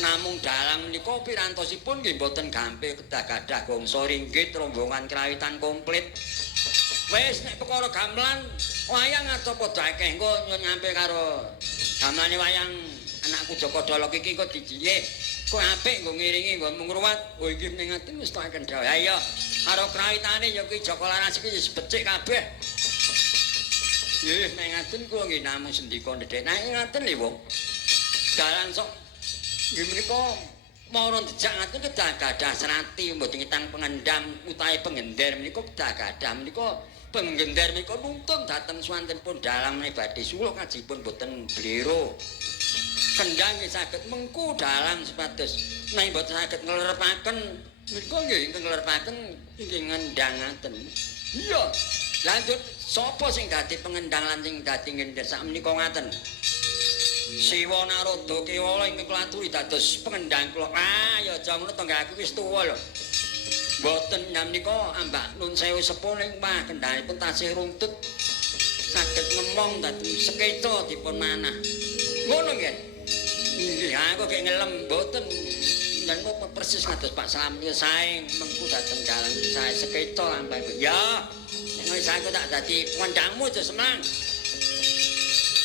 Namung dalang menika pirantosipun nggih boten gampil kedah gadah gongso ringgit rombongan krawitan komplit. Wis nek perkara gamelan wayang aja padha akeh engko nyampe karo gamelane wayang anakku Joko Dolok iki kok dijiyih. Kok apik nggo ngiringi nggo ngruwat. Oh iki ning ngaten wis tak kendhawe. Ha iya karo krawitane ya ki Joko Laras iki wis becik kabeh. Nggih nek ngaten kula nggih namung sendika ndedhek. Nek ngaten lho wong. Dalan sok nggih menika mara dijak ngaten kedah gadah serati mboten kitang pengendam utawi pengender menika kedah gadah menika pengender menika nuntun dhateng swantenipun dalang badhe suluk kajipun boten blero. Kendang nggih saged mengku dalang supados nek mboten saged nglerepaken menika nggih ingkang nglerepaken inggih ngendhangaken. Iya. Lanjut sapa sing dadi pengendang lan sing dadi ngender sak menika ngaten. Siwa Narada Kewala ingkang kula aturi dados pengendang kula. Ah ya aja ngono to aku wis tuwa lho. Mboten menika ambak nun sewu sepuh ning mah kendangipun tasih runtut saged ngemong dadi seketa dipun manah. Ngono nggih. Nggih aku kek ngelem mboten yen persis kados Pak Salamnya sae mengku dateng jalan sae seketa ambak. Ya nek aku tak dadi pendangmu aja semang.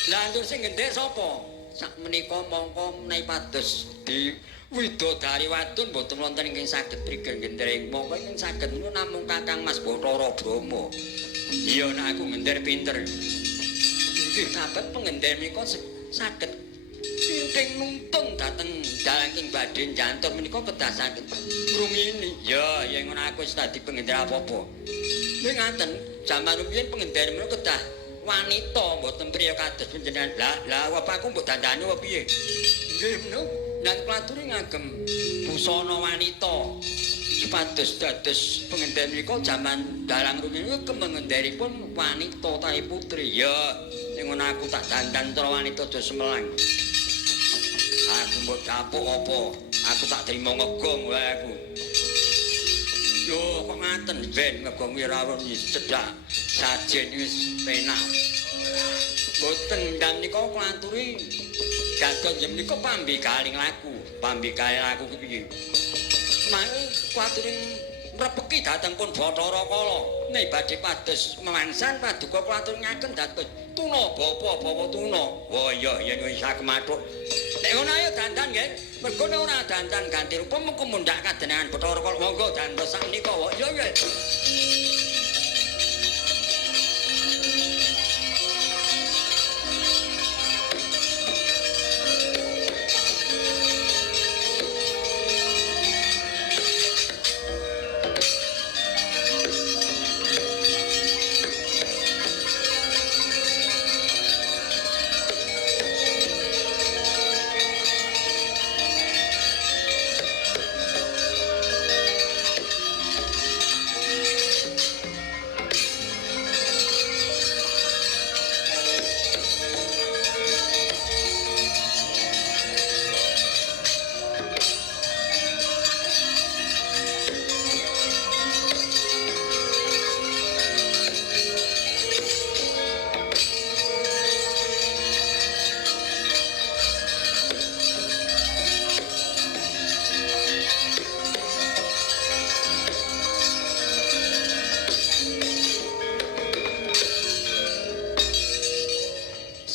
Lanjut sing gendher sapa? Sak menika mongko menawi pados di widodari wadon mboten wonten ingkang saged prigel gendering mongko ingkang saged namung Kakang Mas Bathara Brama. Iya nek aku gender pinter. Nggih sahabat pengender menika saged ingkang nuntun dhateng dalang ing badhe jantur menika kedah saged rumiyini. Ya yen ngono aku wis dadi pengender apa-apa. Ning ngaten jaman rumiyin pengender menika kedah wanita mboten priya kados panjenengan. Lah apa aku mbok dandani apa piye? Nggih menika lan kula aturi ngagem busana wanita supados dados pengender menika jaman dalang rumiyin kemengenderipun wanita tahe putri. Ya ning ngono aku tak dandan cara wanita aja semelang. Aku mbok dapuk apa? Aku tak trimo ngegong wae aku. Yo kok ngaten ben ngegong wirawon cedhak sajen wis penak. Boten ndang nika kula aturi dados yen nika pambikaling laku. Pambikaling laku ki piye? Mangke kula aturi mrepeki dhateng pun Bathara Kala. Nek badhe pados mangsan paduka kula aturi ngaken dados tuna bapa tuna. Oh iya yen wis kemathuk. Nek ngono ayo dandan nggih. Mergo nek ora dandan ganti rupa mengko mundhak kadenengan Bathara Kala. Monggo dandan sak menika wae. Yo yo.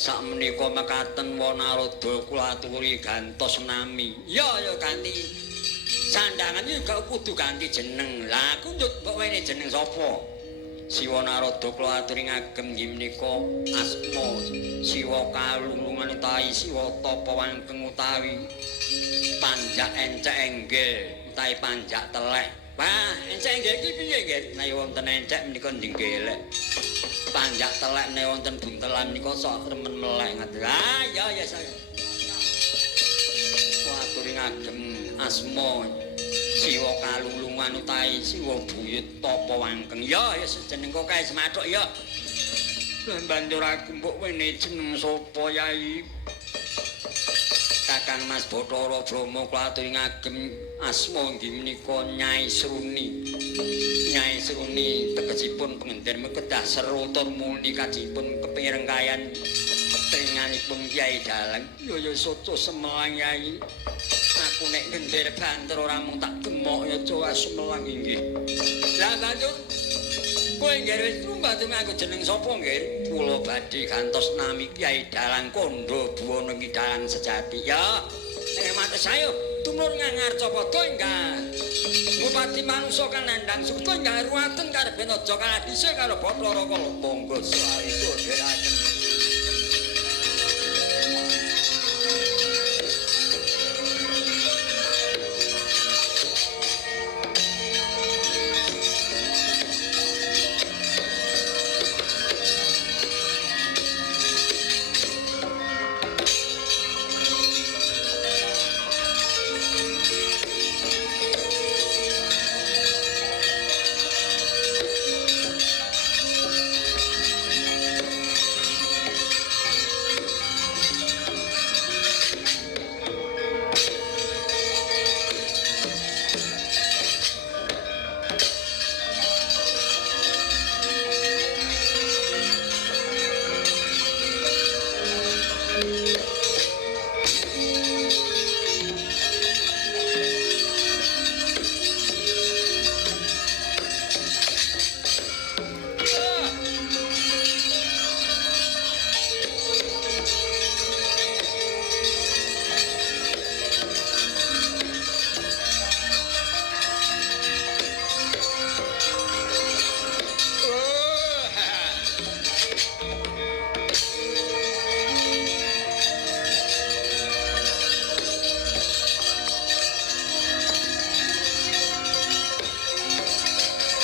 Sakmenika mekaten Wanarada kula aturi gantos nami. Ya ya kanthi sandangan iki kudu ganti jeneng. Lah aku mbok wene jeneng sapa? Siwa Narada kula aturi ngagem nggih menika asma Siwa Kalungan utawi Siwa Tapa Wangkeng utawi Panjak Encek Enggel utawi Panjak Telek. Wah, encek enggel iki piye nggih? Nek wonten encek menika ndinggelek. Panjak telek nek wonten buntelan menika sok remen melek ngaten. Ah, ya saya. Kuaturi ngagem asma Siwa Kalulungan utawi Siwa Buyut Tapa Wangkeng. Ya jeneng kok kae semathuk ya. Lah banjur aku mbok wene jeneng sapa Yai? Kakang Mas Bathara Brama kula aturi ngagem asma nggih menika Nyai Sruni. Nyai Sruni tegesipun pengender kedah seru tur muni kajipun kepirengkayan tringanipun Kyai Dalang. Ya soco semelang Yai. Aku aku nek ngender banter ora mung tak gemok ya cowa sumelang inggih. Lah banjur kowe nggih wis mbantu nganggo jeneng sapa nggih? Kula badhe gantos nami Kyai Dalang Kondo Buwana Ngidalan sejati ya. Nek mate saya tumur ngarca padha enggak. Bupati manungsa kan nandang suku enggak ruwaten karep aja kalah dhisik karo Bathara Kala. Monggo saestu dherekaken.